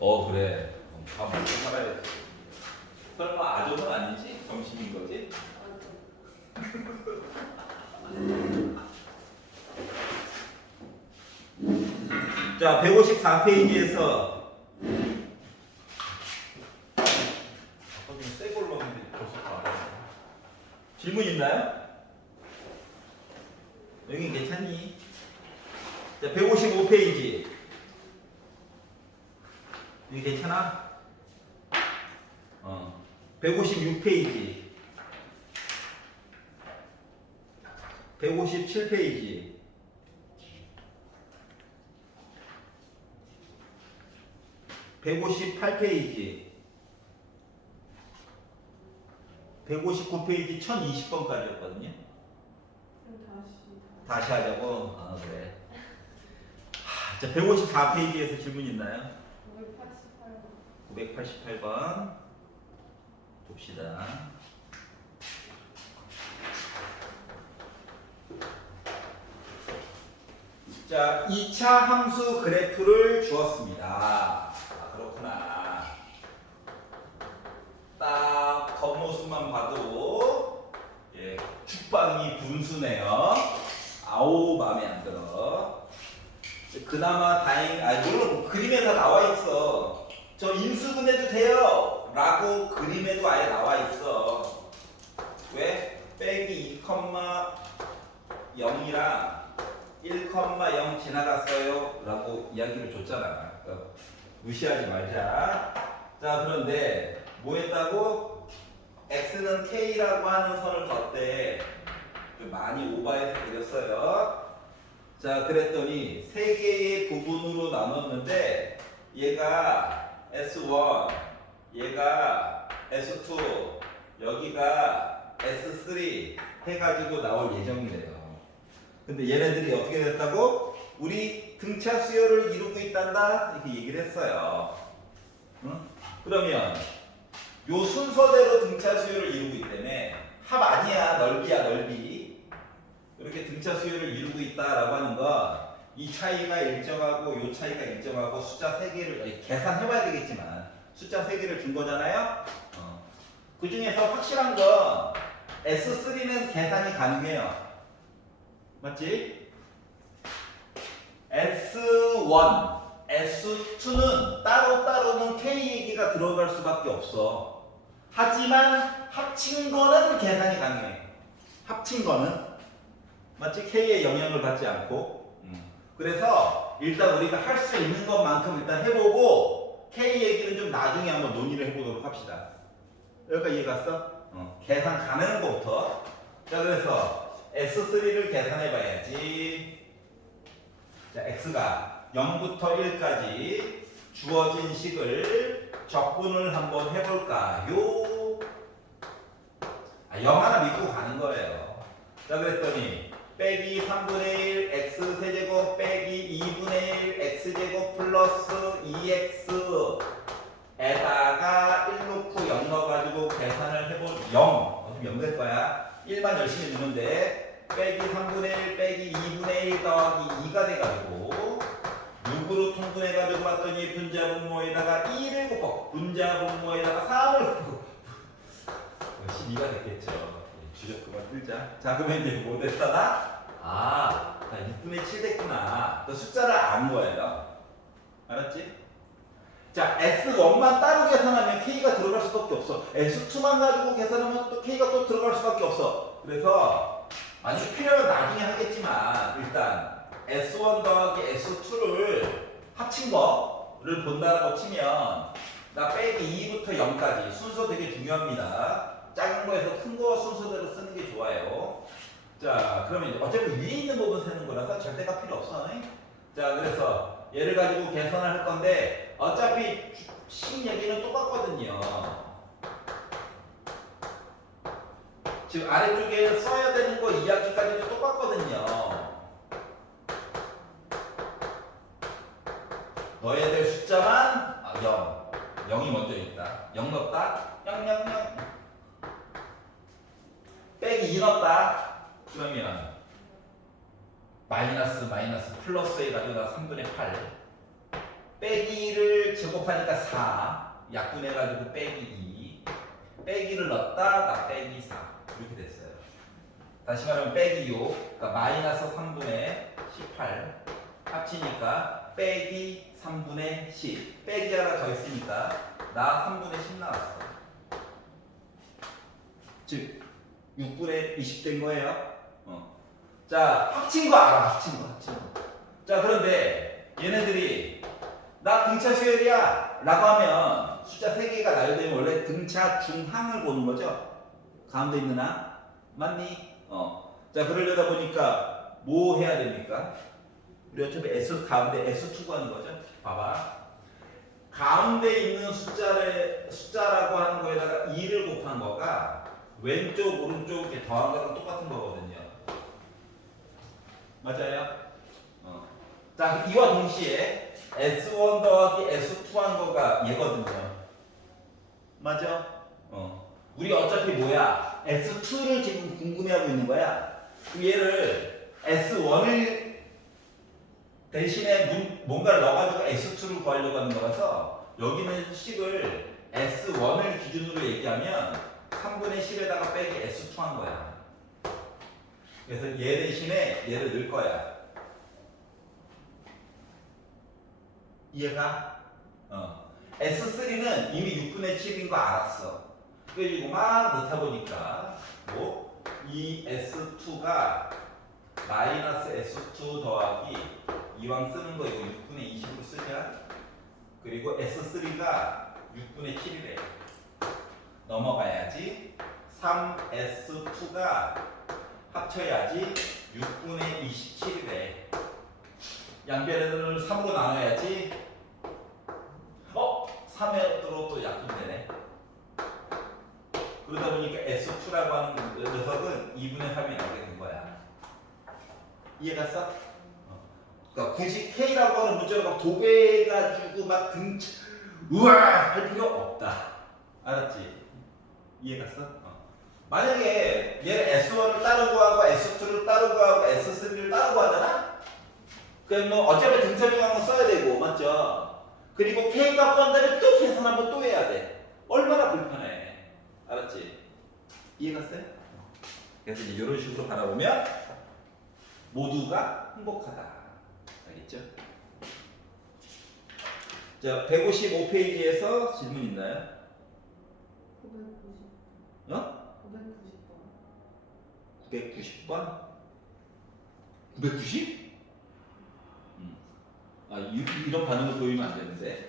그래. 밥 먹고 살아야지. 설마 아점은 아니지? 점심인 거지? 자, 154페이지에서 새 걸로 했는데 벌써 다 알았네. 질문 있나요? 여기 괜찮니? 자, 155페이지. 여기 괜찮아? 156페이지. 157페이지. 158페이지. 159페이지 1020번까지였거든요. 다시 하자고? 그래. 자, 154페이지에서 질문 있나요? 988번 봅시다. 자, 2차 함수 그래프를 주었습니다. 그렇구나. 딱 겉모습만 봐도 죽방이 분수네요. 아우, 마음에 안 들어. 그나마 물론 그림에 다 나와 있어. 저 인수분해도 돼요 라고 그림에도 아예 나와 있어. 왜? 빼기 2,0이랑 1,0 지나갔어요 라고 이야기를 줬잖아. 그러니까 무시하지 말자. 자, 그런데 뭐 했다고? x는 k라고 하는 선을 걷대. 많이 오버해서 그렸어요. 자, 그랬더니 세 개의 부분으로 나눴는데 얘가 S1, 얘가 S2, 여기가 S3 해가지고 나올 예정이래요. 근데 얘네들이 어떻게 됐다고? 우리 등차 수열을 이루고 있단다 이렇게 얘기를 했어요. 응? 그러면 요 순서대로 등차 수열을 이루고 있다며. 합 아니야, 넓이야, 넓이. 이렇게 등차 수열을 이루고 있다라고 하는 건 이 차이가 일정하고 이 차이가 일정하고 숫자 3개를 계산해봐야 되겠지만 숫자 3개를 준 거잖아요. 그 중에서 확실한 건 S3는 계산이 가능해요. 맞지? S1, S2는 따로따로는 K 얘기가 들어갈 수밖에 없어. 하지만 합친 거는 계산이 가능해. 합친 거는. 맞지? K의 영향을 받지 않고. 그래서 일단 우리가 할 수 있는 것만큼 일단 해보고 K 얘기는 좀 나중에 한번 논의를 해보도록 합시다. 여기까지 이해 갔어? 계산 가능한 것부터. 자, 그래서 S3를 계산해봐야지. 자, X가 0부터 1까지 주어진 식을 적분을 한번 해볼까요? 0 하나 믿고 가는 거예요. 자, 그랬더니 빼기 3분의 1 x 세제곱 빼기 2분의 1 x제곱 플러스 2x 에다가 1 넣고 0 넣어가지고 계산을 해보면 0 어차피 0 될 거야. 1만 열심히 넣는데 빼기 3분의 1 빼기 2분의 1 더하기 2가 돼가지고 6으로 통분해가지고 봤더니 분자분모에다가 2를 곱하고 분자분모에다가 3을 곱하고 12가 됐겠죠. 주적 그만 들자. 자, 그러면 이제 뭐 됐다나? 6분의 7 됐구나. 또 숫자를 안 거예요. 알았지? 자, S1만 따로 계산하면 K가 들어갈 수밖에 없어. S2만 가지고 계산하면 또 K가 또 들어갈 수밖에 없어. 그래서 만약 필요하면 나중에 하겠지만 일단 S1 더하기 S2를 합친 거를 본다라고 치면 나 빼기 2부터 0까지 순서 되게 중요합니다. 작은 거에서 큰 거 순서대로 쓰는 게 좋아요. 자, 그러면 이제 어차피 위에 있는 부분 세는 거라서 절대가 필요 없어. 자, 그래서 얘를 가지고 계산을 할 건데 어차피 식 얘기는 똑같거든요. 지금 아래쪽에 써야 되는 거 이야기까지도 똑같거든요. 넣어야 될 숫자만 0. 0이 먼저 있다. 0 넣었다. 0, 0, 0. 빼기 2 넣었다. 그러면 마이너스 플러스 해가지고 나 3분의 8 빼기를 제곱하면 곱하니까 4 약분해가지고 빼기 2 빼기를 넣었다 나 빼기 4 이렇게 됐어요. 다시 말하면 빼기 6 그러니까 마이너스 3분의 18 합치니까 빼기 3분의 10 빼기 하나 더 있으니까 나 3분의 10 나왔어. 즉 6분의 20 된 거예요. 자 합친 거 알아. 합친 거. 자 그런데 얘네들이 나 등차 수열이야 라고 하면 숫자 3개가 나열되면 원래 등차 중항을 보는 거죠. 가운데 있는 항 맞니? 자 그러려다 보니까 뭐 해야 됩니까? 우리 어차피 S 가운데 S2 구하는 거죠. 봐봐. 가운데 있는 숫자라고 하는 거에다가 2를 곱한 거가 왼쪽 오른쪽 이렇게 더한 거랑 똑같은 거거든요. 맞아요? 자 이와 동시에 S1 더하기 S2 한 거가 얘거든요. 맞아? 우리 어차피 뭐야? S2를 지금 궁금해하고 있는 거야. 얘를 S1을 대신에 뭔가를 넣어가지고 S2를 구하려고 하는 거라서 여기는 식을 S1을 기준으로 얘기하면 3분의 10에다가 빼기 S2 한 거야. 그래서 얘 대신에 얘를 넣을 거야. 이해가? S3는 이미 6분의 7인 거 알았어. 그리고 막 넣다 보니까 뭐 이 S2가 마이너스 S2 더하기 이왕 쓰는 거 이거 6분의 20으로 쓰자. 그리고 S3가 6분의 7이래. 넘어가야지. 3S2가 합쳐야지 6분의 27이래. 양변을 3으로 나눠야지. 3으로 또 약분되네. 그러다 보니까 S2라고 하는 녀석은 2분의 3이 나오게 된 거야. 이해갔어? 그러니까 굳이 K라고 하는 문자를 막 도배해가지고 막 우와 할 필요 없다. 알았지? 이해갔어? 만약에 얘를 S1을 따로 구하고 S2를 따로 구하고 S3를 따로 구하잖아? 그럼 뭐 어차피 등차중항은 써야 되고 맞죠? 그리고 K가 구한 다음에 또 계산 한번 또 해야 돼. 얼마나 불편해. 알았지? 이해갔어요? 그래서 이제 이런 식으로 바라보면 모두가 행복하다. 알겠죠? 자, 155페이지에서 질문 있나요? 990번? 990? 이런 반응을 보이면 안 되는데.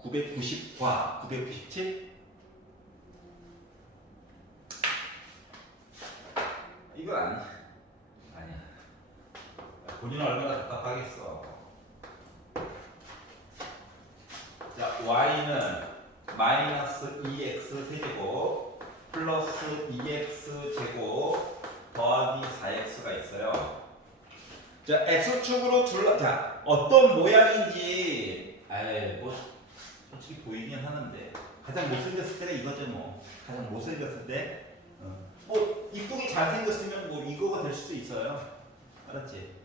997. 990과 997? 이건 아니야. 본인은 얼마나 답답하겠어. 자, y는 마이너스 2x 세제곱 플러스 2x 제곱 더하기 4x가 있어요. 자, x축으로 자, 어떤 모양인지 뭐 솔직히 보이긴 하는데 가장 못생겼을 때가 이거죠 뭐. 가장 못생겼을 때 뭐 이쁘게 잘생겼으면 뭐 이거가 될 수도 있어요. 알았지?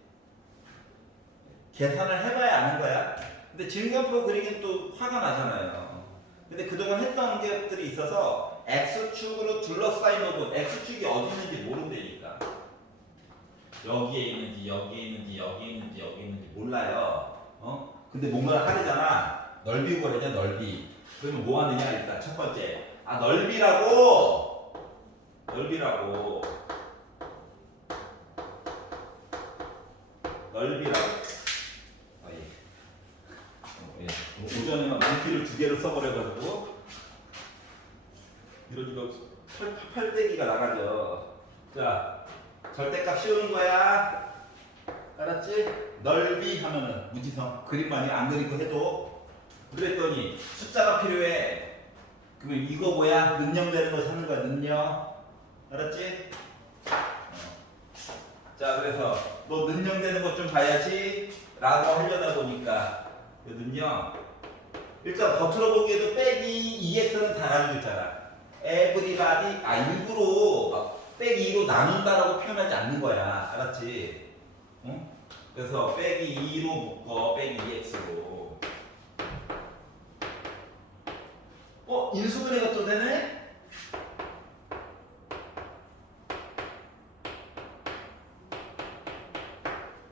계산을 해봐야 아는 거야. 근데 증명표 그리긴 또 화가 나잖아요. 근데 그동안 했던 것들이 있어서 x축으로 둘러싸인 부분, x축이 어디 있는지 모른다니까. 여기에 있는지 여기에 있는지 여기에 있는지 여기에 있는지 몰라요. 근데 뭔가를 하려잖아. 넓이 구하려냐 넓이. 그러면 뭐 하느냐 일단 첫 번째. 넓이라고. 오전에만 만피를 2개를 써버려가지고 이런 이거 팔대기가 나가죠. 자, 절대값 씌우는 거야. 알았지? 넓이 하면은 무지성 그림 많이 안 그리고 해도 그랬더니 숫자가 필요해. 그러면 이거 뭐야? 능력되는 거 찾는 거야. 능력. 알았지? 자, 그래서 너 능력되는 것 좀 봐야지 라고 하려다 보니까 그 능력 일단 겉으로 보기에도 빼기 2x는 다 가지고 있잖아. everybody 일부러 막 빼기 2로 나눈다라고 표현하지 않는 거야. 알았지? 응? 그래서 빼기 2로 묶어 빼기 2x로 인수분해가 또 되네?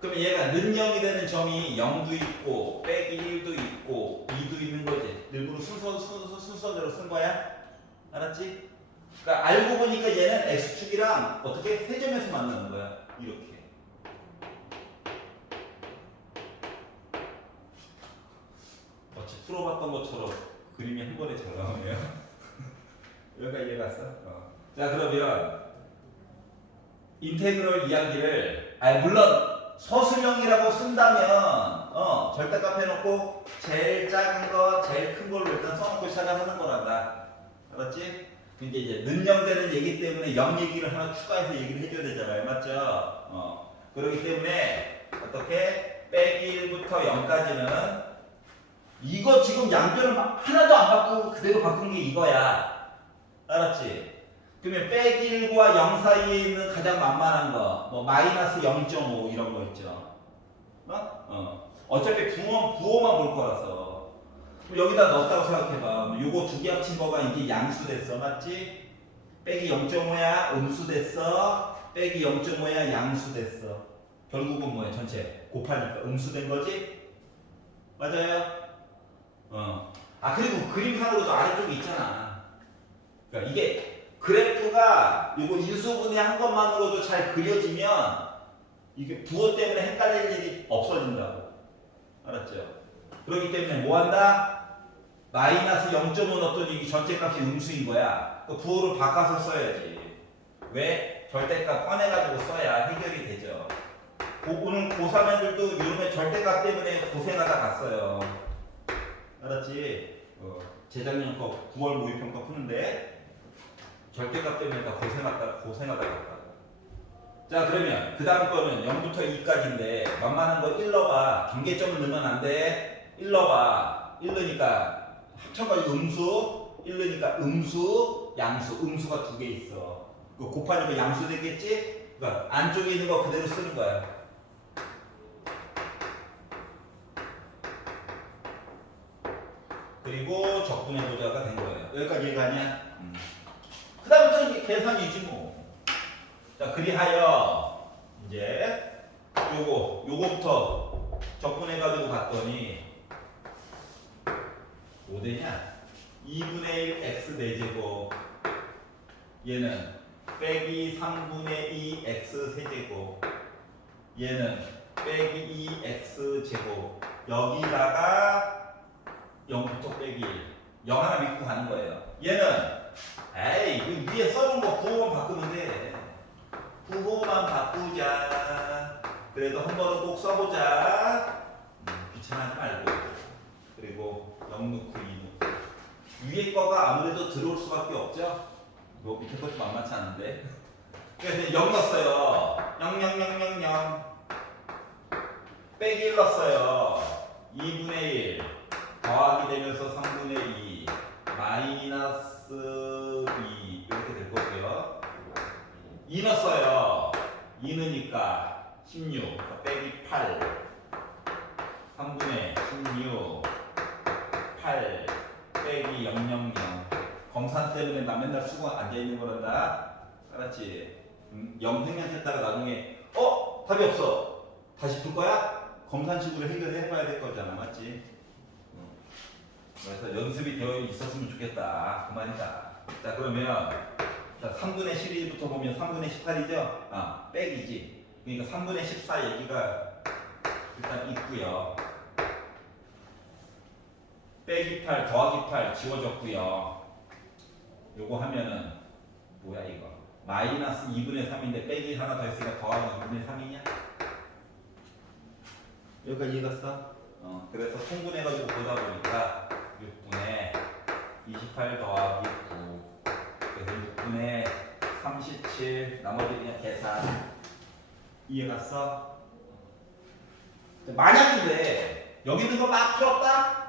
그럼 얘가 는0이 되는 점이 0도 있고 빼기 1도 있고 2도 있는 거지. 일부러 순서대로 쓴 거야. 알았지? 그러니까 알고 보니까 얘는 x축이랑 어떻게 세점에서 만나는 거야. 이렇게. 마치 풀어봤던 것처럼 그림이 한 번에 잘 나오네요. 여기까지 이해 갔어? 자, 그러면 인테그럴 이야기를 물론 서술형이라고 쓴다면 절대값 해놓고 제일 작은 거 제일 큰 걸로 일단 써놓고 시작하는 거란다. 알았지? 근데 이제 능령되는 얘기 때문에 0 얘기를 하나 추가해서 얘기를 해줘야 되잖아요. 맞죠? 그렇기 때문에 어떻게 빼기 1부터 0까지는 이거 지금 양변을 하나도 안 바꾸고 그대로 바꾼 게 이거야. 알았지? 그러면 빼기 1과 0 사이에 있는 가장 만만한 거, 뭐 마이너스 0.5 이런 거 있죠. 어차피 부호만 볼 거라서 여기다 넣었다고 생각해봐. 요거 두 개 합친 거가 이제 양수 됐어, 맞지? 빼기 0.5야 음수 됐어. 빼기 0.5야 양수 됐어. 결국은 뭐야? 전체 곱하니까 음수 된 거지? 맞아요? 그리고 그림상으로도 아래쪽에 있잖아. 그러니까 이게 그래프가 이거 인수분해한 것만으로도 잘 그려지면 이게 부호 때문에 헷갈릴 일이 없어진다고. 알았죠? 그렇기 때문에 뭐 한다? 마이너스 0.5 넣었더니 이 전체 값이 음수인 거야. 그 부호를 바꿔서 써야지. 왜? 절대값 꺼내가지고 써야 해결이 되죠. 오늘 고3 애들도 이놈의 절대값 때문에 고생하다 갔어요. 알았지? 재작년 거 9월 모의평가 푸는데 절대값 때문에 다 고생하다 갔다. 자, 그러면 그 다음 거는 0부터 2까지인데 만만한 거 1 넣어봐. 경계점을 넣으면 안 돼. 1 넣어봐. 1 넣으니까 합쳐가지고 음수, 1 넣으니까 음수, 양수. 음수가 두 개 있어. 그 곱하니까 양수 되겠지? 그러니까 안쪽에 있는 거 그대로 쓰는 거야. 그리고 적분해보자가 된 거예요. 여기까지 이해가냐? 그 다음부터 이제 계산이지 뭐. 자, 그리하여 이제 요거부터 적분해가지고 봤더니 뭐 되냐? 2분의 1 x 대제곱 얘는 빼기 3분의 2 x 세제곱 얘는 빼기 2 x 제곱 여기다가 0부터 빼기 0 하나 믿고 가는 거예요. 얘는 에이 위에 써놓은 거 부호만 바꾸면 돼. 부호만 바꾸자. 그래도 한 번은 꼭 써보자. 귀찮아하지 말고. 그리고 0 넣고 2 넣고. 위에 거가 아무래도 들어올 수밖에 없죠. 뭐 밑에 것도 만만치 않은데. 그래서 0 넣었어요. 0 0 0 0 0 빼기 1 넣었어요. 2분의 1 더하기 되면서 3분의 2 마이너스 2 이렇게 될 거고요. 2 넣었어요. 2 넣으니까 16 빼기 8 3분의 16 8 빼기 000 검산 때문에 나 맨날 쓰고 앉아있는 거란다. 알았지? 0 생략했다가 나중에 답이 없어. 다시 풀 거야? 검산식으로 해결해 봐야 될 거잖아. 맞지? 그래서 연습이 되어 있었으면 좋겠다. 그 말이다. 자, 그러면 자, 3분의 11부터 보면 3분의 18이죠? 빼기지. 그러니까 3분의 14 얘기가 일단 있고요. 빼기 8 더하기 8 지워졌고요. 요거 하면은 뭐야 이거? 마이너스 2분의 3인데 빼기 하나 더 했으니까 더하기 2분의 3이냐? 여기까지 이해갔어? 그래서 통분해가지고 보다 보니까 6분의 28 더하기 9 그래서 6분의 37 나머지 그냥 계산 이해갔어? 만약인데 여기 있는 거 막 풀었다?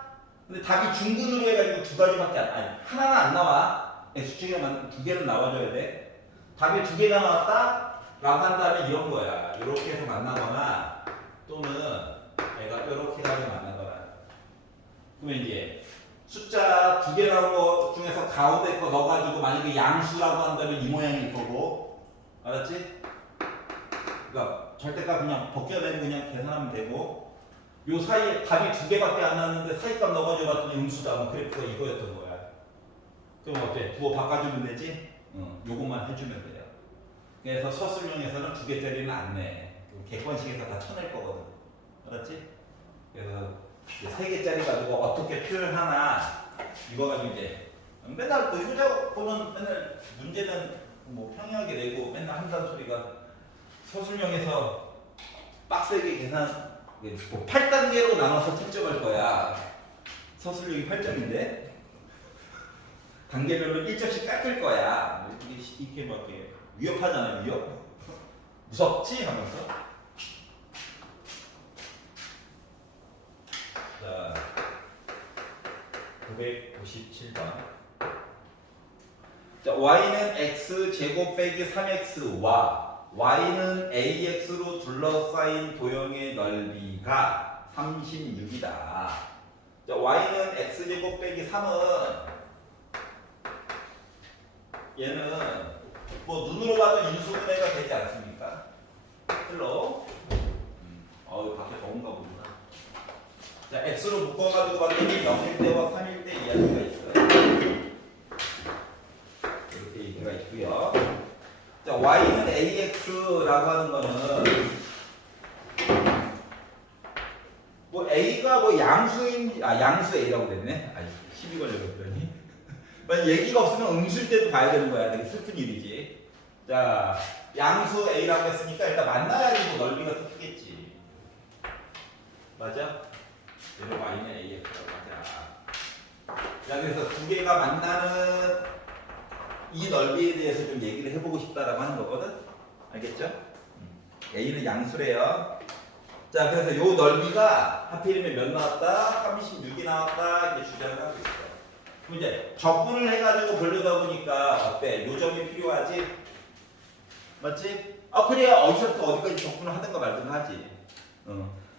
근데 답이 중근으로 해가지고 두 가지밖에 하나는 안 나와. X축에만 두 개는 나와줘야 돼. 답이 두 개가 나왔다? 라고 한 다음에 이런 거야. 이렇게 해서 만나거나 또는 내가 이렇게 해서 만나거나 그러면 이제 숫자 두 개 나온 거 중에서 가운데 거 넣어가지고 만약에 양수라고 한다면 이 모양일 거고, 알았지? 그러니까 절대값 그냥 벗겨내고 그냥 계산하면 되고, 요 사이에 답이 두 개밖에 안 나왔는데 사이값 넣어가지고 봤더니 음수다. 뭐 그래프가 이거였던 거야. 그럼 어때? 부호 바꿔주면 되지? 요것만 해주면 돼요. 그래서 서술형에서는 두 개짜리는 안 내. 객관식에서 다 쳐낼 거거든. 알았지? 그래서 세 개짜리 가지고 어떻게 표현하나 이거 가지고 이제 맨날 그 효자 보면 맨날 문제는 뭐 평이하게 내고 맨날 한다는 소리가 서술형에서 빡세게 계산 8단계로 나눠서 채점할 거야. 서술형이 8점인데 단계별로 1점씩 깎을 거야. 이게 막 이렇게 위협하잖아요. 위협? 무섭지? 하면서. 자, 957번. 자, y는 x 제곱 빼기 3x와 y는 ax로 둘러싸인 도형의 넓이가 36이다. 자, y는 x 제곱 빼기 3은 얘는 뭐 눈으로 봐도 인수분해가 되지 않습니까? 틀로. 밖에 더운가 보구나. 자, x로 묶어가지고 봤더니 0일 때와 3일 때 이야기가 있어요. 이렇게 얘기가 있고요. 자, y는 ax라고 하는 거는 뭐 a가 뭐 양수인 양수 a라고 됐네. 시비 걸려버렸더니. 만약 얘기가 없으면 음수일 때도 봐야 되는 거야. 되게 슬픈 일이지. 자, 양수 a라고 했으니까 일단 만나야지 뭐 넓이가 생기겠지. 맞아? 얘는 y는 ax라고 하자. 자, 그래서 두 개가 만나는 이 넓이에 대해서 좀 얘기를 해보고 싶다라고 하는 거거든. 알겠죠? a는 양수래요. 자, 그래서 요 넓이가 하필이면 몇 나왔다? 36이 나왔다. 이렇게 주장을 하고 있어. 그럼 이제 적분을 해가지고 보려다 보니까 어때? 요점이 필요하지? 맞지? 그래야 어디서부터 어디까지 적분을 하든가 말든가 하지.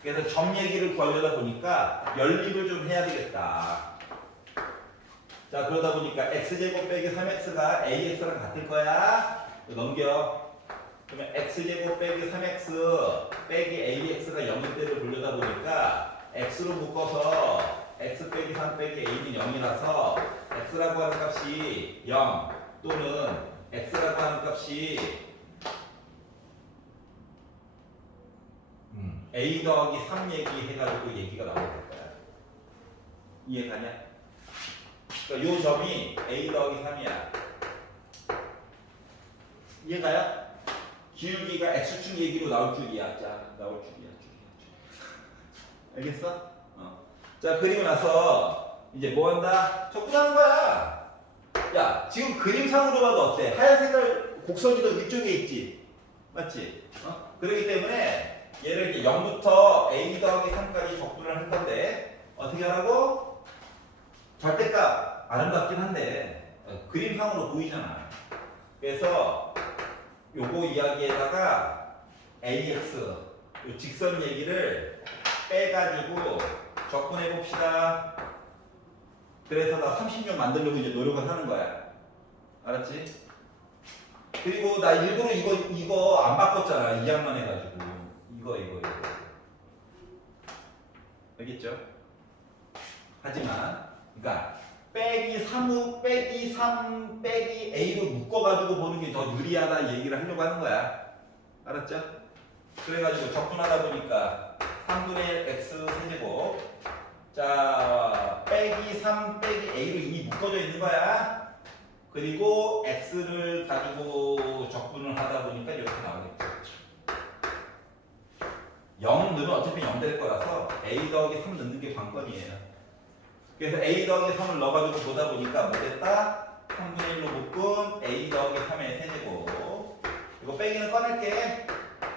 그래서 점 얘기를 구하려다 보니까 연립을 좀 해야 되겠다. 자, 그러다 보니까 x제곱 빼기 3x가 ax랑 같을 거야. 넘겨. 그러면 x제곱 빼기 3x 빼기 ax가 0일 때를 보려다 보니까 x로 묶어서 x 빼기 3 빼기 a는 0이라서 x라고 하는 값이 0 또는 x라고 하는 값이 a 더하기 3 얘기해가지고 얘기가 나오게 될 거야. 이해가냐? 그러니까 요 점이 a 더하기 3이야. 이해가요? 기울기가 x축 얘기로 나올 줄이야. 자, 나올 줄이야. 알겠어? 자, 그리고 나서 이제 뭐 한다? 적분하는 거야. 야, 지금 그림상으로 봐도 어때? 하얀 색깔 곡선이 더 위쪽에 있지? 맞지? 그렇기 때문에 얘를 이제 0부터 a 더하기 3까지 적분을 할 건데 어떻게 하라고? 절대값 아름답긴 한데 그림상으로 보이잖아. 그래서 요거 이야기에다가 ax 요 직선 얘기를 빼가지고 적분해 봅시다. 그래서 나 36 만들려고 이제 노력을 하는 거야. 알았지? 그리고 나 일부러 이거 안 바꿨잖아. 이항만 해가지고 이거 알겠죠? 하지만 그러니까 빼기 3우 빼기 3 빼기 a로 묶어가지고 보는 게 더 유리하다 얘기를 하려고 하는 거야. 알았죠? 그래가지고 적분하다 보니까 3분의 1 x 세제곱 자 빼기 3 빼기 a로 이미 묶어져 있는 거야. 그리고 x를 가지고 적분을 하다 보니까 이렇게 나오겠죠. 0 넣으면 어차피 0 될 거라서 a 더하기 3 넣는 게 관건이에요. 그래서 a 더하기 3을 넣어가지고 보다 보니까 뭐 됐다? 3분의 1로 묶은 a 더하기 3의 세제곱 이거 빼기는 꺼낼게.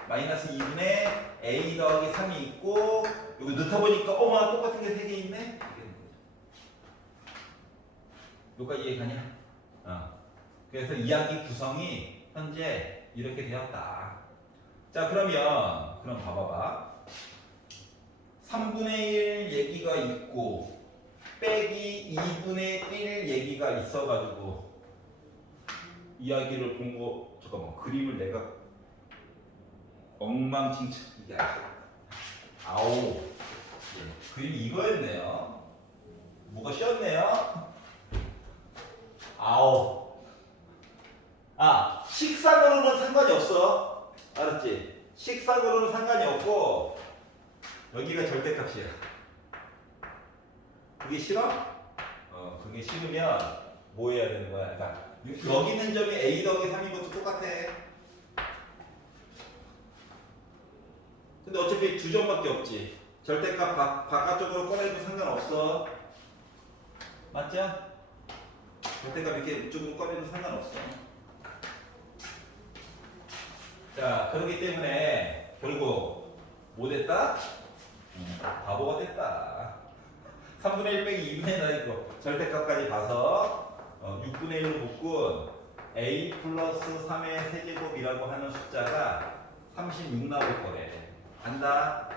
마이너스 2분의 a 더하기 3이 있고 여기 넣다 보니까 어머 똑같은 게 3개 있네? 여기까지 이해가냐? 그래서 이야기 구성이 현재 이렇게 되었다. 자 그럼 봐봐봐. 3분의 1 얘기가 있고 빼기 2분의 1 얘기가 있어가지고 이야기를 본 거. 잠깐만, 그림을 내가 엉망진창. 이게 아오. 예, 그림이 이거였네요. 뭐가 쉬었네요. 아오. 아, 식상으로는 상관이 없어. 알았지? 식상으로는 상관이 없고 여기가 절대값이야. 그게 싫어? 그게 싫으면 뭐 해야 되는 거야? 그러니까 여기 있는 점이 a 더하기 3인 것도 똑같아. 근데 어차피 두 점밖에 없지. 절대값 바깥쪽으로 꺼내도 상관없어. 맞죠? 절대값 이렇게 이쪽으로 꺼내도 상관없어. 자, 그렇기 때문에 결국 뭐 됐다? 바보가 됐다. 3분의 1 빼기 2분의 1 이거 절대값까지 봐서 6분의 1로 묶은 a 플러스 3의 세제곱이라고 하는 숫자가 36 나올 거래. 안다?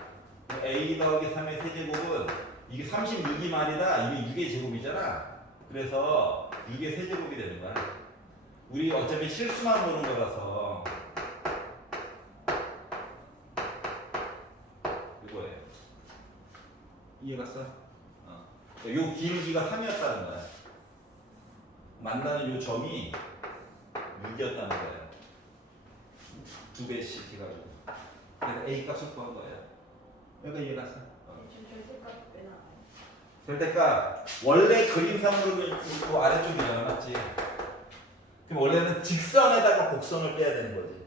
a 더하기 3의 세제곱은 이게 36이 말이다. 이게 6의 제곱이잖아. 그래서 6의 세제곱이 되는 거야. 우리 어차피 실수만 보는 거라서 이거예요. 이해갔어? 요 기울기가 3이었다는 거야. 만나는 요 점이 6이었다는 거예요. 2배씩 해가지고. 그래서 A 값을 구한 거예요. 여기가 이해갔어? 절대값 왜 나와요? 절대값 원래 그림상으로 있고 아래쪽이잖아, 맞지? 그럼 원래는 직선에다가 곡선을 떼야 되는 거지.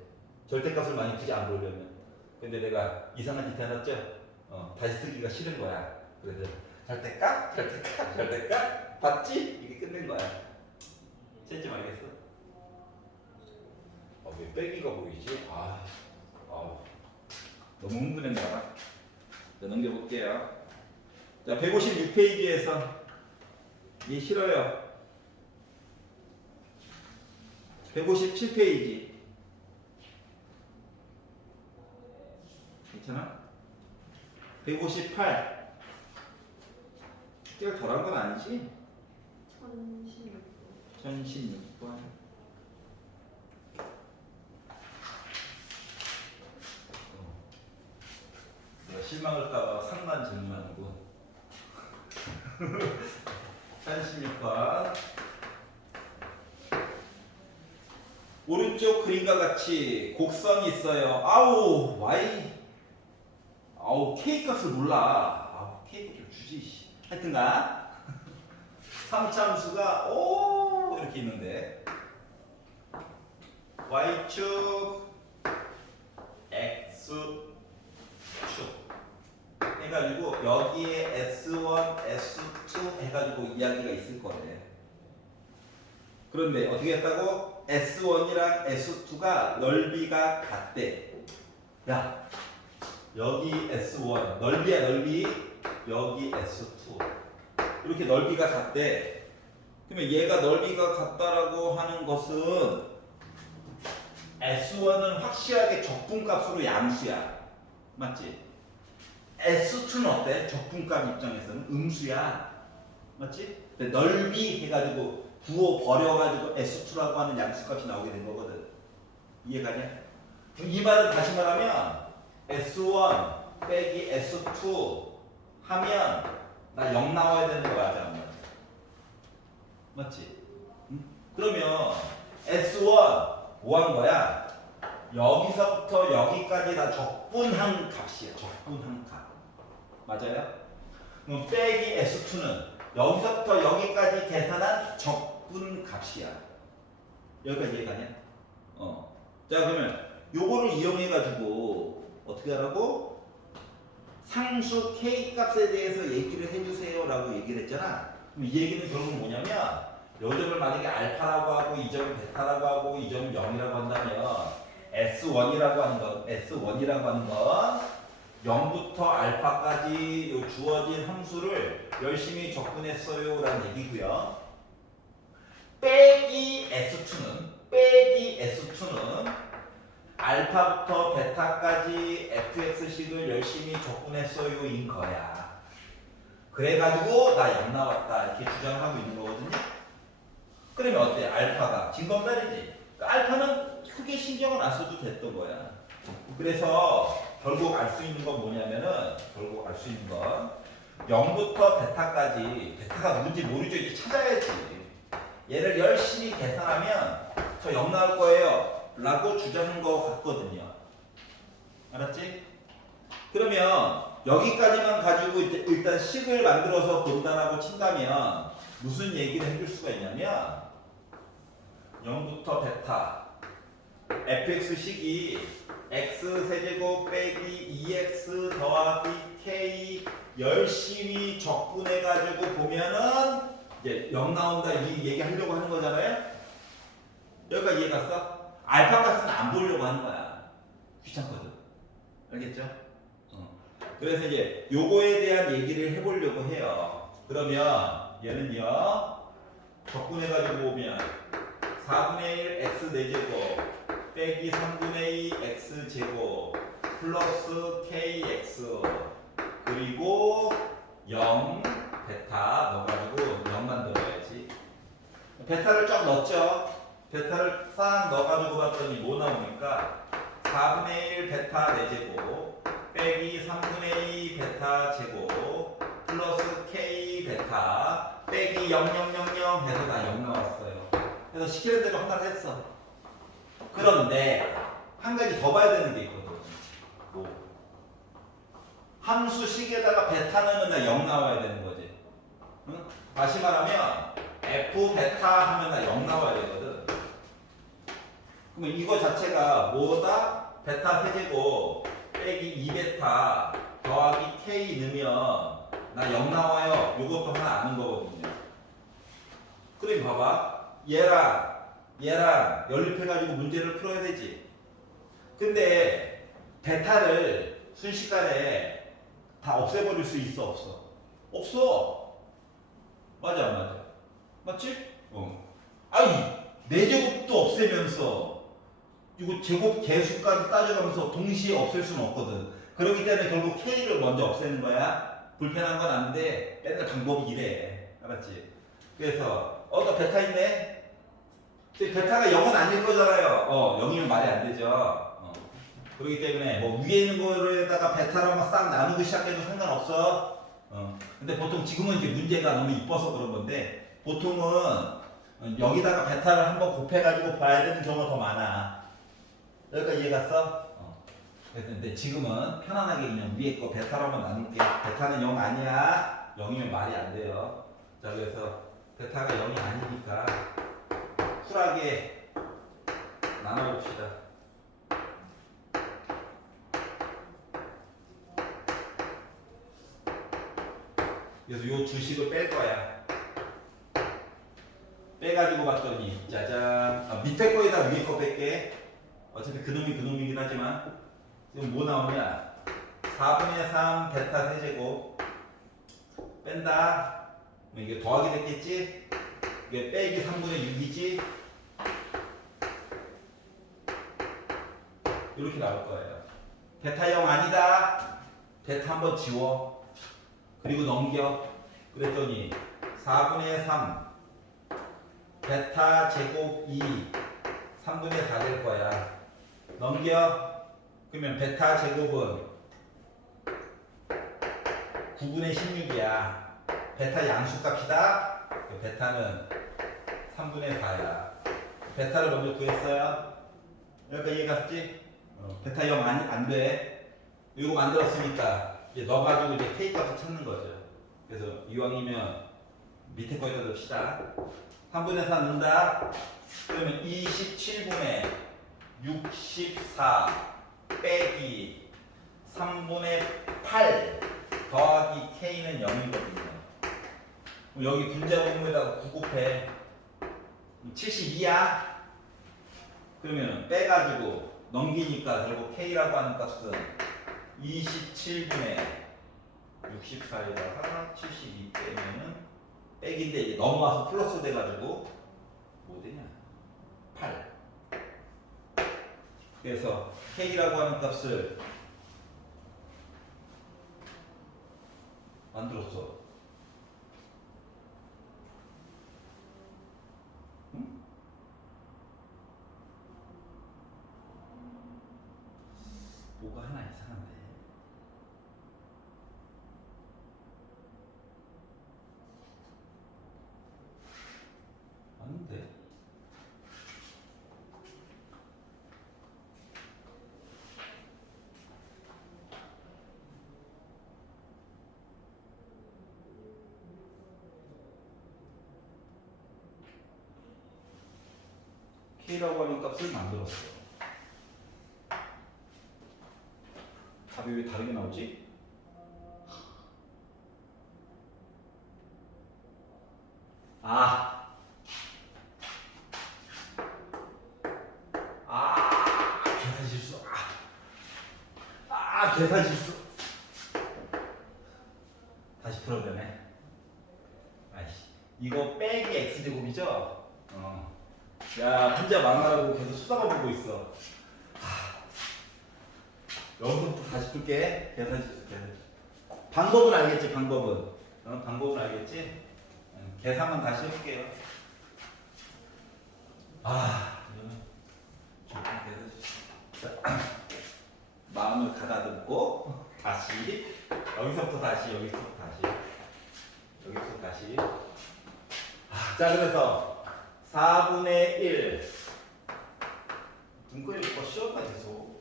절대값을 많이 굳이 안 보려면. 근데 내가 이상한 짓 해놨죠? 다시 쓰기가 싫은 거야. 그래서 절대값 봤지? 이게 끝낸 거야. 쟤지 말겠어? 왜 빼기가 보이지? 너무 흥분했나 봐. 자, 넘겨볼게요. 자, 156페이지에서 얘 싫어요. 157페이지. 괜찮아? 158. 제가 덜한 건 아니지? 1016번. 내가 실망할까봐 상만 질문하는군. 1016번. 오른쪽 그림과 같이 곡선이 있어요. K 값을 몰라. K 값을 주지. 하여튼간 3참수가 이렇게 있는데 Y축 X축 해가지고 여기에 S1, S2 해가지고 이야기가 있을 거래. 그런데 어떻게 했다고? S1이랑 S2가 넓이가 같대. 야, 여기 S1 넓이야, 넓이. 여기 S2 이렇게 넓이가 같대. 그러면 얘가 넓이가 같다라고 하는 것은 S1은 확실하게 적분값으로 양수야. 맞지? S2는 어때? 적분값 입장에서는 음수야. 맞지? 근데 넓이 해가지고 부호 버려가지고 S2라고 하는 양수값이 나오게 된 거거든. 이해가냐? 이 말은 다시 말하면 S1 빼기 S2 하면 나 0 나와야 되는 거 맞아, 안 맞아? 맞지? 응? 그러면 S1 뭐 한 거야? 여기서부터 여기까지 다 적분한 값이야. 적분한 값. 맞아요? 그럼 빼기 S2는 여기서부터 여기까지 계산한 적분 값이야. 여기까지 이해가냐? 자, 그러면 요거를 이용해 가지고 어떻게 하라고? 상수 K 값에 대해서 얘기를 해주세요 라고 얘기를 했잖아. 그럼 이 얘기는 결국은 뭐냐면 요 점을 만약에 알파라고 하고 이 점을 베타라고 하고 이 점을 0이라고 한다면 S1이라고 하는 건 0부터 알파까지 요 주어진 함수를 열심히 적분했어요 라는 얘기고요. 빼기 S2는 알파부터 베타까지 fx식을 열심히 적분했어요 인 거야. 그래가지고 나 0 나왔다 이렇게 주장을 하고 있는 거거든요. 그러면 어때? 알파가 진검다리지. 그러니까 알파는 크게 신경을 안 써도 됐던 거야. 그래서 결국 알 수 있는 건 뭐냐면은 결국 알 수 있는 건 0부터 베타까지 베타가 누군지 모르죠. 이제 찾아야지. 얘를 열심히 계산하면 저 0 나올 거예요 라고 주장한 거 같거든요. 알았지? 그러면 여기까지만 가지고 일단 식을 만들어서 본다라고 친다면 무슨 얘기를 해줄 수가 있냐면 0부터 베타 fx식이 x세제곱 빼기 2x 더하기 k 열심히 적분해가지고 보면은 이제 0 나온다 이 얘기 하려고 하는 거잖아요. 여기까지 이해 갔어? 알파 값은 안 보려고 하는 거야. 귀찮거든. 알겠죠? 그래서 이제 요거에 대한 얘기를 해보려고 해요. 그러면 얘는요 적분해가지고 보면 4분의 1 x 4제곱 빼기 3분의 2 x 제곱 플러스 kx 그리고 0 베타 넣어가지고 0 만들어야지. 베타를 쫙 넣었죠. 베타를 싹 넣어가지고 봤더니 뭐 나오니까 4분의 1 베타 4제곱 빼기 3분의 2 베타 제곱 플러스 k 베타 빼기 0000 해서 다 0 나왔어요. 그래서 시키는 대로 한 가지 했어. 그런데 한 가지 더 봐야 되는 게 있거든. 뭐? 함수식에다가 베타 넣으면 나 0 나와야 되는 거지. 응? 다시 말하면 f 베타 하면 나 0 나와야 되거든. 그러면 이거 자체가 뭐다? 베타 세제곱 빼기 2베타 더하기 k 넣으면 나 0 나와요. 이것도 하나 아는 거거든요. 그럼 봐봐. 얘랑 연립해가지고 문제를 풀어야 되지. 근데 베타를 순식간에 다 없애버릴 수 있어 없어? 없어. 맞아 안 맞아? 맞지? 아니 4제곱도 없애면서 이거 제곱 개수까지 따져가면서 동시에 없앨 수는 없거든. 그렇기 때문에 결국 K를 먼저 없애는 거야. 불편한 건 아닌데 맨날 방법이 이래. 알았지? 그래서 너 베타 있네? 베타가 0은 아닐 거잖아요. 0이면 말이 안 되죠. 그렇기 때문에 뭐 위에 있는 거에다가 베타로 싹 나누기 시작해도 상관없어. 근데 보통 지금은 이제 문제가 너무 이뻐서 그런 건데 보통은 여기다가 베타를 한번 곱해가지고 봐야 되는 경우가 더 많아. 여기까지 이해 갔어? 근데 지금은 편안하게 그냥 위에 거 베타로 한번 나눌게. 베타는 0 아니야. 0이면 말이 안 돼요. 자, 그래서 베타가 0이 아니니까 쿨하게 나눠봅시다. 그래서 요 주식을 뺄 거야. 빼가지고 봤더니 짜잔. 밑에 거에다 위에 거 뺄게. 어차피 그놈이 그놈이긴 하지만 지금 뭐 나오냐? 4분의 3 베타 세제곱 뺀다. 이게 더하기 됐겠지? 이게 빼기 3분의 6이지? 이렇게 나올 거예요. 베타 0 아니다. 베타 한번 지워. 그리고 넘겨. 그랬더니 4분의 3 베타 제곱 2 3분의 4 될 거야. 넘겨. 그러면 베타 제곱은 9분의 16이야. 베타 양수값이다. 베타는 3분의 4야. 베타를 먼저 구했어요. 여기까지 이해 갔지? 베타 0 안 돼. 이거 만들었으니까 이제 넣어가지고 이제 k 값을 찾는 거죠. 그래서 이왕이면 밑에 거에다 넣읍시다. 3분의 4 넣는다. 그러면 27분의 64 빼기 3분의 8 더하기 k는 0이거든요. 여기 분자 분모에다가 9 곱해. 72야. 그러면 빼가지고 넘기니까 결국 k라고 하는 값은 27분의 64에다가 72 빼면은 빼기인데 이제 넘어와서 플러스 돼가지고 뭐 되냐? 8. 그래서 k라고 하는 값을 만들었어. K라고 하는 값을 만들었어. 답이 왜 다르게 나오지? 계산 실수. 계산 실수. 다시 풀어도 되네. 아이씨, 이거 빼기 x제곱이죠? 야, 혼자 망하라고 계속 쳐다보고 있어. 여기서부터 다시 풀게. 계산 실수, 계산 실수. 방법은 알겠지, 방법은. 방법은 알겠지? 계산만 다시 해볼게요. 계산 실수. 자, 마음을 가다듬고 다시 여기서부터 다시 자, 그래서 4분의 1 눈꺼리 거 쉬웠다 계속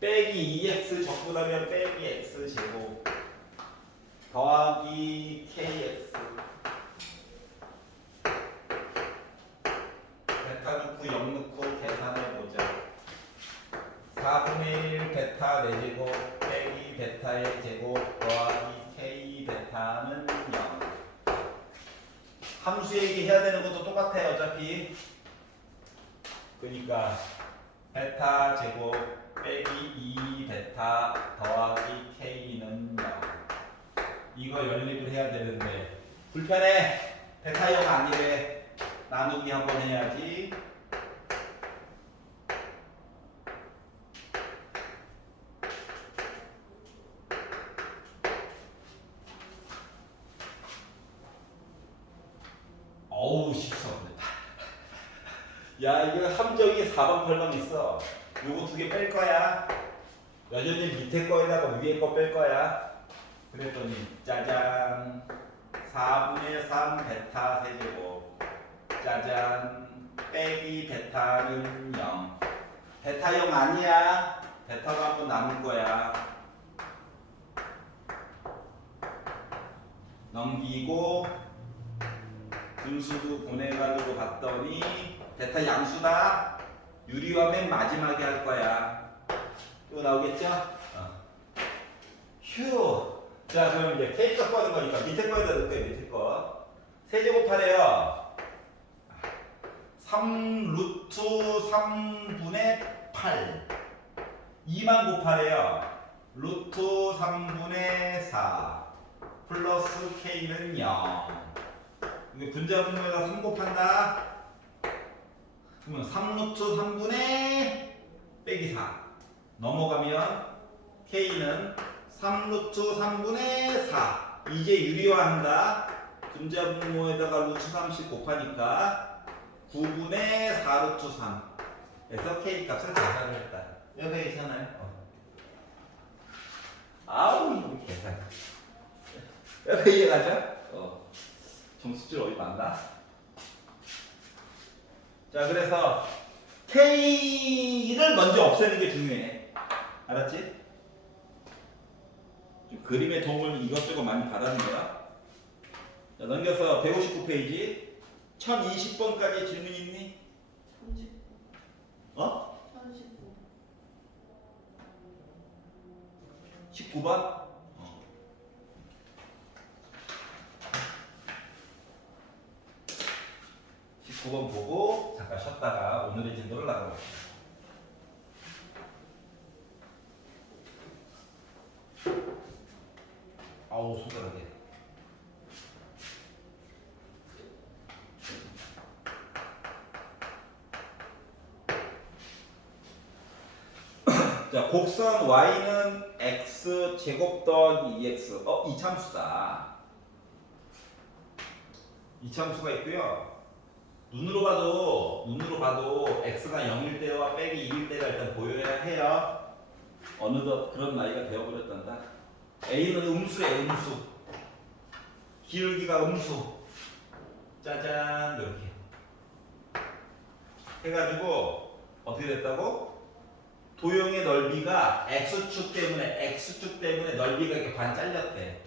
빼기 2x 적분하면 빼기 x 제곱 더하기 kx 베타 넣고 0 넣고 계산해보자. 4분의 1 베타 4제곱 빼기 베타의 제곱 더하기 k 베타는 0. 함수 얘기해야 되는 것도 똑같아요 어차피. 그러니까 베타 제곱 빼기 2 베타 더하기 k는 0. 이거 연립을 해야 되는데 불편해. 베타 0 아니래. 나누기 한번 해야지. 어우 쉽습니다. 야, 이거 함정이 4번 8번 있어. 요거 2개 뺄 거야. 여전히 밑에 거에다가 위에 거 뺄 거야. 그랬더니 짜잔 4분의 3 베타 세제곱 짜잔 빼기 베타는 0. 베타 0 아니야. 베타가 한번 남을 거야. 넘기고 분수도 보내가지고 봤더니 베타 양수다. 유리와 맨 마지막에 할 거야. 이거 나오겠죠? 휴. 자, 그럼 이제 K 값 구하는 거니까 밑에 거에다 넣을 거예요. 밑에 거. 세제곱하래요. 3 루트 3분의 8 2만 곱하래요. 루트 3분의 4 플러스 K는 0. 이게 분자분모에다 3 곱한다. 그러면 3루트 3분의 빼기 4 넘어가면 K는 3루트 3분의 4 이제 유리화한다. 분자분모에다가 루트 30 곱하니까 9분의 4루트 3 그래서 K 값을 계산을 했다. 여기 괜찮아요? 아우 이거 계산 여기 이해가죠? 정수줄 어디 맞나? 자, 그래서 K를 먼저 없애는 게 중요해. 알았지? 좀 그림의 도움을 이것저것 많이 받았는 거야. 자, 넘겨서 159페이지 1020번까지 질문 있니? 39. 어? 39. 19번? 19번 보고 잠깐 쉬었다가 오늘의 진도를 나가봅시다. 아우 손가락에. 자, 곡선 y는 x 제곱 더하기 2x. 이참수다. 이참수가 있고요. 눈으로 봐도 x가 0일 때와 빼기 2일 때가 일단 보여야 해요. 어느덧 그런 나이가 되어버렸단다. a는 음수예요, 음수. 기울기가 음수. 짜잔 이렇게 해가지고 어떻게 됐다고? 도형의 넓이가 x축 때문에 넓이가 이렇게 반 잘렸대.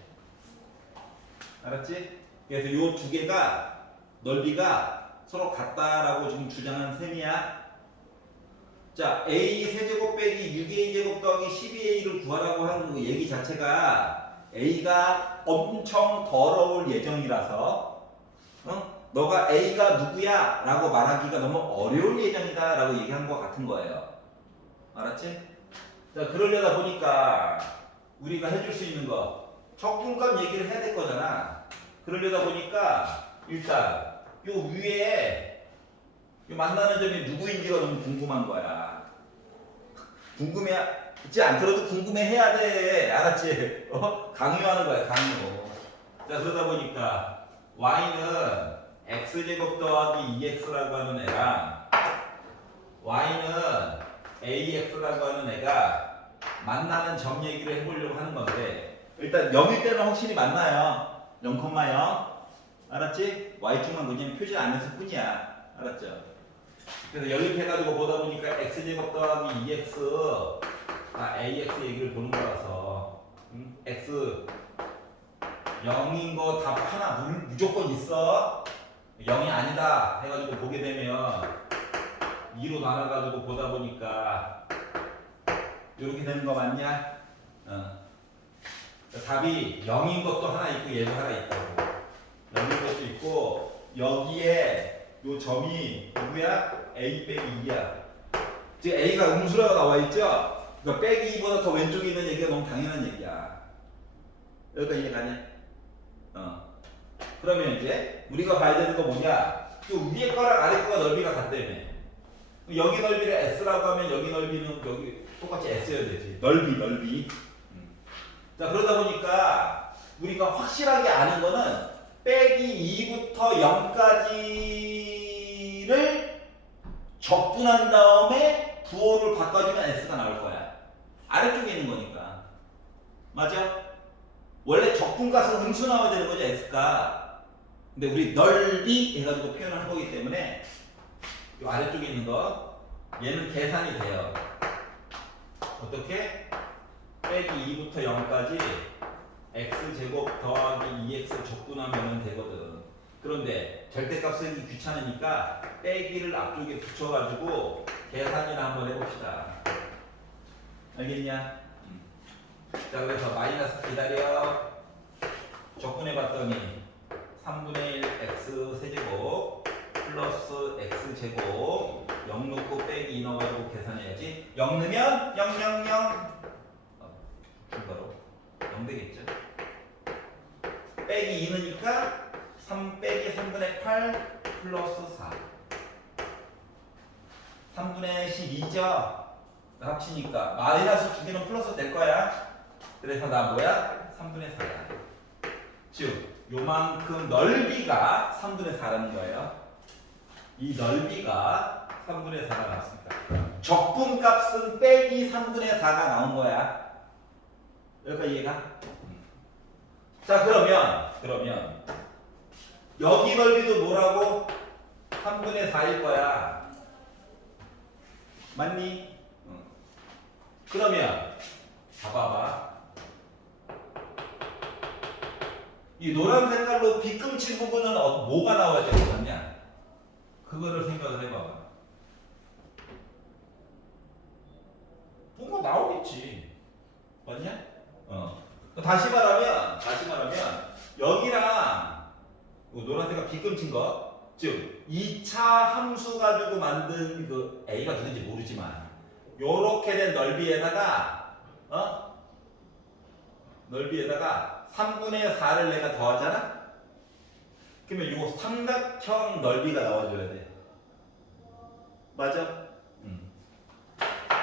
알았지? 그래서 요 두 개가 넓이가 서로 같다라고 지금 주장한 셈이야. 자, a 세제곱 빼기 6a 제곱 더하기 12a를 구하라고 하는 그 얘기 자체가 a가 엄청 더러울 예정이라서 너가 a가 누구야? 라고 말하기가 너무 어려울 예정이다 라고 얘기한 것 같은 거예요. 알았지? 자, 그러려다 보니까 우리가 해줄 수 있는 거 적분값 얘기를 해야 될 거잖아. 그러려다 보니까 일단 요 위에 요 만나는 점이 누구인지가 너무 궁금한 거야. 궁금해하지 않더라도 궁금해해야 돼. 알았지? 강요하는 거야, 강요. 자, 그러다 보니까 y는 x제곱 더하기 2x라고 하는 애랑 y는 ax라고 하는 애가 만나는 점 얘기를 해보려고 하는 건데 일단 0일 때는 확실히 만나요. 0,0 알았지? y축만 그냥 표시 안 했을 뿐이야. 알았죠? 그래서 연립해가지고 보다 보니까 x제곱 더하기 2x ax 얘기를 보는 거라서 x 0인 거 답 하나 무조건 있어. 0이 아니다 해가지고 보게 되면 2로 나눠가지고 보다 보니까 이렇게 되는 거 맞냐? 답이 0인 것도 하나 있고 얘도 하나 있다고. 0인 것도 있고 여기에 요 점이 누구야? a 빼기 2야. 지금 a가 음수라고 나와 있죠? 그러니까 빼기 2보다 더 왼쪽에 있는 얘기가 너무 당연한 얘기야. 여기까지 이해가냐? 그러면 이제 우리가 봐야 되는 거 뭐냐? 요 위에 거랑 아래 거가 넓이가 같다며. 여기 넓이를 s라고 하면 여기 넓이는 여기 똑같이 s여야 되지. 넓이. 자, 그러다 보니까 우리가 확실하게 아는 거는 빼기 2부터 0까지를 적분한 다음에 부호를 바꿔주면 s가 나올 거야. 아래쪽에 있는 거니까. 맞아? 원래 적분값은 음수 나와야 되는 거죠, s가. 근데 우리 넓이 해가지고 표현을 한 거기 때문에 이 아래쪽에 있는 거 얘는 계산이 돼요. 어떻게? 빼기 2부터 0까지 x제곱 더하기 2x 적분하면 되거든. 그런데 절대값 쓰기 귀찮으니까 빼기를 앞쪽에 붙여가지고 계산이나 한번 해봅시다. 알겠냐? 자, 그래서 마이너스 기다려. 적분해봤더니 3분의 1 x 세제곱 플러스 x 제곱 0 넣고 빼기 2 넣어가지고 계산해야지. 0 넣으면 0, 0, 0 중괄호 0 되겠죠. 빼기 2 넣으니까 3 빼기 3분의 8 플러스 4 3분의 12죠. 합치니까 마이너스 2개는 플러스 될 거야. 그래서 나 뭐야? 3분의 4야. 즉 요만큼 넓이가 3분의 4라는 거예요. 이 넓이가 3분의 4가 나왔습니다. 적분값은 빼기 3분의 4가 나온 거야. 여기까지 이해가? 자, 그러면 여기 넓이도 뭐라고? 3분의 4일 거야. 맞니? 그러면 봐봐. 이 노란 색깔로 빗금칠 부분은 뭐가 나와야 될 것 같냐? 그거를 생각을 해봐봐. 뭔가 나오겠지. 맞냐? 다시 말하면 여기랑 노란색깔 빗금친 거, 즉 2차 함수 가지고 만든 그 A가 누군지 모르지만 요렇게 된 넓이에다가 3분의 4를 내가 더하잖아? 그러면 요 삼각형 넓이가 나와줘야 돼. 맞아?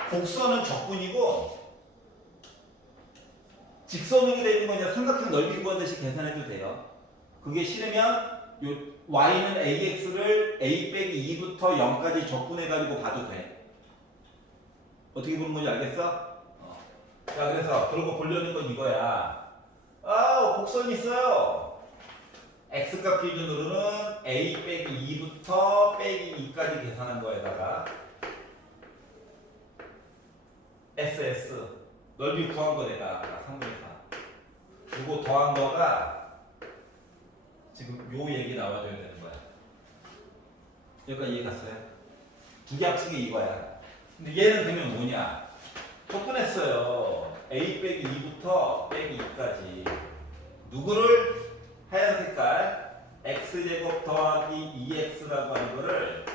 곡선은 적분이고 직선으로 되어 있는 건 이제 삼각형 넓이 구하듯이 계산해도 돼요. 그게 싫으면 요 y는 ax를 a 빼기 2부터 0까지 적분해가지고 봐도 돼. 어떻게 보는 건지 알겠어? 자, 그래서 그러고 보려는 건 이거야. 곡선이 있어요. x값 기준으로는 a 빼기 2부터 빼기 2까지 계산한 거에다가 ss 넓이 구한 거 내가 3분의 4 그리고 더한 거가 지금 요 얘기 나와줘야 되는 거야. 여기까지 이해 갔어요? 두 개 합친 게 이거야. 근데 얘는 그러면 뭐냐? 접근했어요. a 빼기 2부터 빼기 2까지. 누구를? 하얀 색깔 x제곱 더하기 2x라고 하는 거를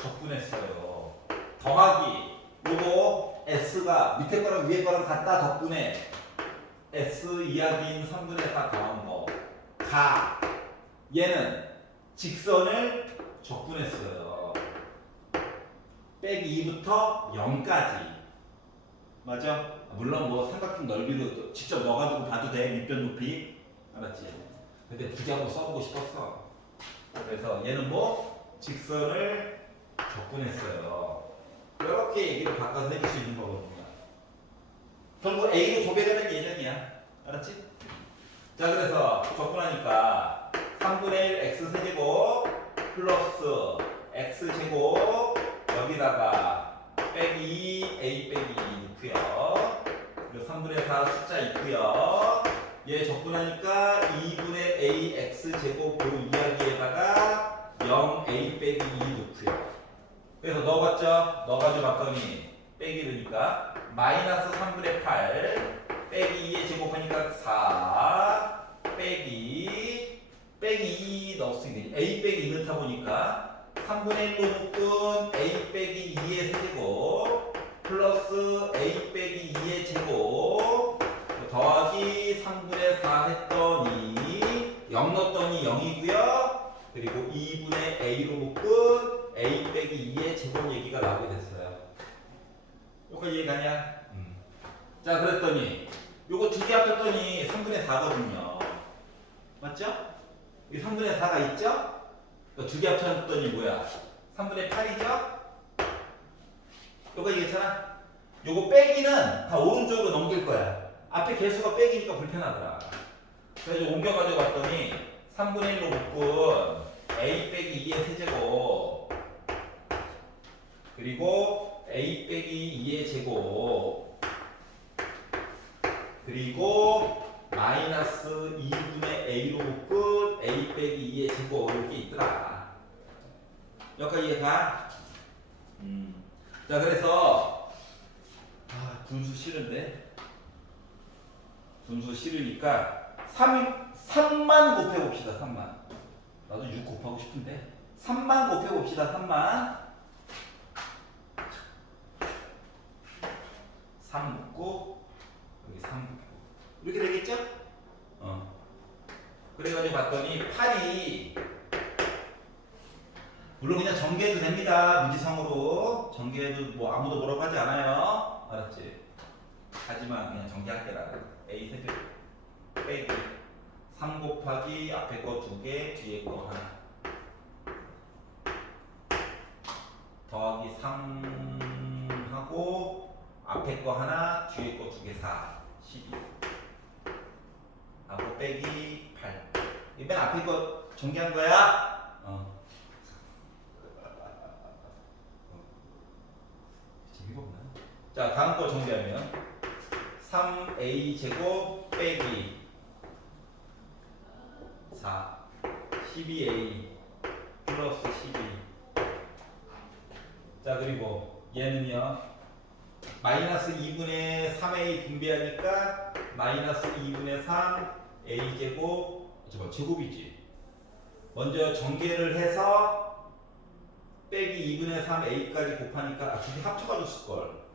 적분했어요. 더하기 요거 s가 밑에 거랑 위에 거랑 같다 덕분에 s 이하기인 3분의 4 더한 거. 가. 얘는 직선을 적분했어요. 빼기 2부터 0까지. 맞아? 물론 뭐 삼각형 넓이도 직접 넣어가지고 봐도 돼. 밑변 높이. 알았지? 근데 두 개 한번 써보고 싶었어. 그래서 얘는 뭐? 직선을 적분했어요. 이렇게 얘기를 바꿔서 해줄 수 있는 거거든요. 결국 A로 도배되는 예정이야. 알았지? 자, 그래서 적분하니까 3분의 1 x세제곱 플러스 x제곱 여기다가 빼기 2 a 빼기 2 넣고요. 그리고 3분의 4 숫자 있고요. 얘 적분하니까 2분의 a x제곱 그 이야기에다가 0a 빼기 2 넣고요. 그래서 넣어봤죠? 넣어가지고 봤더니 빼기 넣으니까 마이너스 3분의 8 빼기 2에 제곱하니까 4 빼기 2 넣었으니까 a 빼기 2 넣다 보니까 3분의 1로 묶은 a 빼기 2의 세제곱 플러스 a 빼기 2의 제곱 더하기 3분의 4 했더니 0 넣었더니 0이고요. 그리고 2분의 a로 묶은 a 빼기 2의 제곱 얘기가 나오게 됐어요. 여기까지 이해가냐? 자, 그랬더니 요거 두 개 합쳤더니 3분의 4거든요. 맞죠? 이 3분의 4가 있죠? 두 개 합쳤더니 뭐야? 3분의 8이죠? 요거 얘기했잖아? 요거 빼기는 다 오른쪽으로 넘길 거야. 앞에 개수가 빼기니까 불편하더라. 그래서 옮겨가지고 왔더니 3분의 1로 묶은 a 빼기 2의 세제곱 그리고 a 빼기 2의 제곱 그리고 마이너스 2분의 a로 묶은 a 빼기 2의 제곱 이렇게 있더라. 여기까지 이해가? 자, 그래서 분수 싫은데 분수 싫으니까 3만 곱해봅시다. 3만. 나도 6 곱하고 싶은데 3만 곱해봅시다. 3만 3 묶고 여기 3 묶고 이렇게 되겠죠? 그래가지고 봤더니 8이 물론 그냥 전개해도 됩니다. 문지성으로 전개해도 뭐 아무도 뭐라고 하지 않아요. 알았지? 하지만 그냥 전개할게라. a 세제곱 빼기 3 곱하기 앞에 거 2개 뒤에 거 하나 더하기 3 하고 앞에 거 하나 뒤에 거 2개 4 12 하고 빼기 8 이거 맨 앞에 거 전개한 거야. 재미가 없나? 자, 다음 거 정리하면 3a 제곱 빼기 4 12a 플러스 12. 자, 그리고 얘는요 마이너스 2분의 3a 분배하니까 마이너스 2분의 3 a 제곱 제곱이지. 먼저 전개를 해서 빼기 2분의 3 a까지 곱하니까 둘이 합쳐가지고 쓸걸.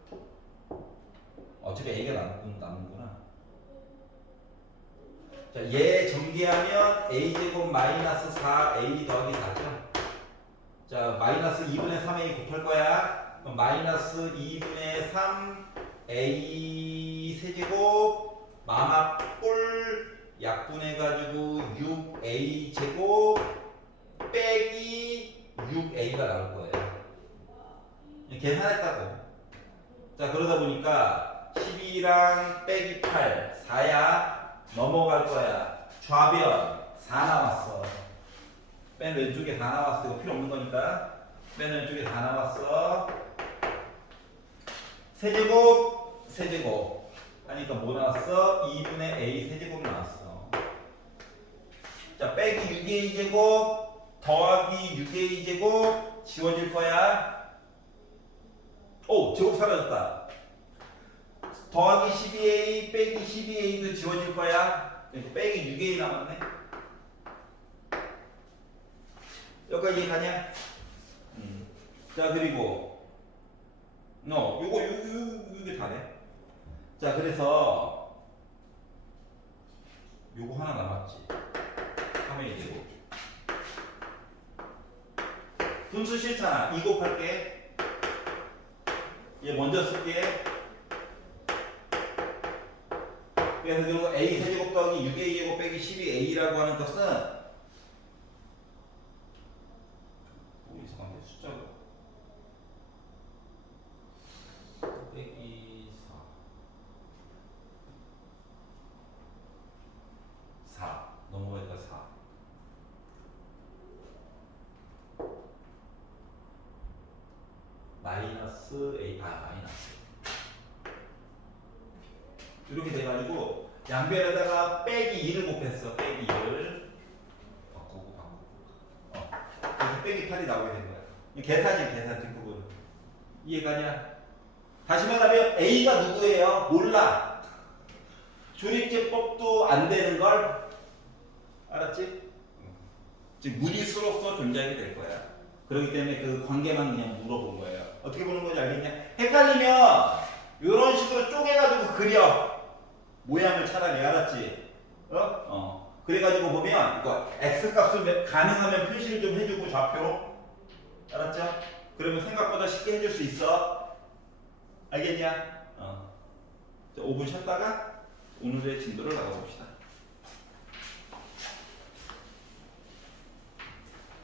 어차피 a가 남는구나. 자, 얘 전개하면 a 제곱 마이너스 4a 더하기 4죠. 자, 마이너스 2분의 3a 곱할 거야. 그럼 마이너스 2분의 3a 세제곱 마마뿔 약분해가지고 6a 제곱 빼기 6a가 나올 거예요. 계산했다고. 자, 그러다 보니까 12랑 빼기 8 4야 넘어갈 거야. 좌변 4 나왔어. 맨 왼쪽에 4 나왔어. 이거 필요 없는 거니까 맨 왼쪽에 4 나왔어. 세제곱 세제곱 하니까 뭐 나왔어? 2분의 a 세제곱 나왔어. 자, 빼기 6a 제곱 더하기 6a 제곱 지워질 거야. 오, 제곱 사라졌다. 더하기 12a 빼기 12a도 지워질 거야. 빼기 6a 남았네. 여기까지 가냐? 자, 그리고 요게 다네. 자, 그래서 요거 하나 남았지. 3a 제곱. 분수 싫잖아. 2 곱할게. 얘 먼저 쓸게. 그래서 결국 a 세제곱 더하기 6a 제곱 빼기 12a라고 하는 것은 이상한데 숫자가 빼기 4 넘어가니까 4 마이너스 a 마이너스 이렇게 돼가지고 양변에다가 빼기 2를 곱했어. 빼기 2를 바꾸고 그래서 빼기 8이 나오게 된 거야. 이 계산이야, 계산 뒷부분. 이해가냐? 다시 말하면 A가 누구예요? 몰라. 조립제법도 안 되는 걸 알았지? 즉 무리수로서 존재하게 될 거야. 그렇기 때문에 그 관계만 그냥 물어본 거예요. 어떻게 보는 건지 알겠냐? 헷갈리면 이런 식으로 쪼개가지고 그려. 모양을 차라리 알았지? 그래가지고 보면 이거 x 값을 가능하면 표시를 좀 해주고 좌표 알았죠? 그러면 생각보다 쉽게 해줄 수 있어. 알겠냐? 자, 5분 쉬었다가 오늘의 진도를 나가봅시다.